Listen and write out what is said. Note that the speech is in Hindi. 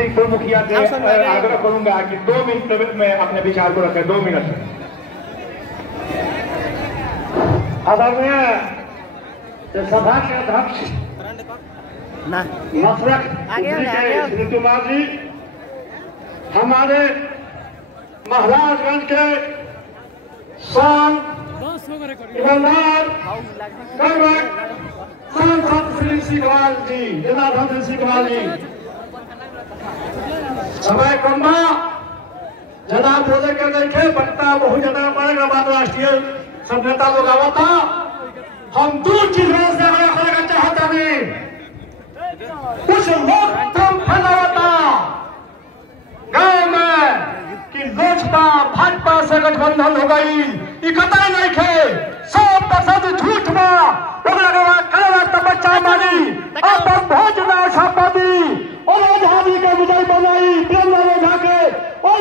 डिस्ट्रिक्ट पूर्व मुखिया से आग्रह करूंगा कि 2 मिनट में अपने विचार को रखें। 2 मिनट। आदरणीय सभा के अध्यक्ष श्री कुमार जी, हमारे महाराजगंज के शान ईमानदार सांसद श्री सिंहवाल जी, जनार्दन श्री सिंहवाल जी, समय कम्बा ज्यादा बोले के देखे बनता बहुत ज्यादा पड़ेगा। बाद राष्ट्रीय सब नेता लोग आवता, हम 2 चीजों से आगे चाहता नहीं, कुछ लोग कम फैलावता गांव में कि लोजपा भाजपा से गठबंधन हो गई, ये कतई नहीं खे 100% झूठ बा। बच्चा मानी अपन भोजना छापा दी और ओझा जी के विजय बनाई, प्रेम ओझा के और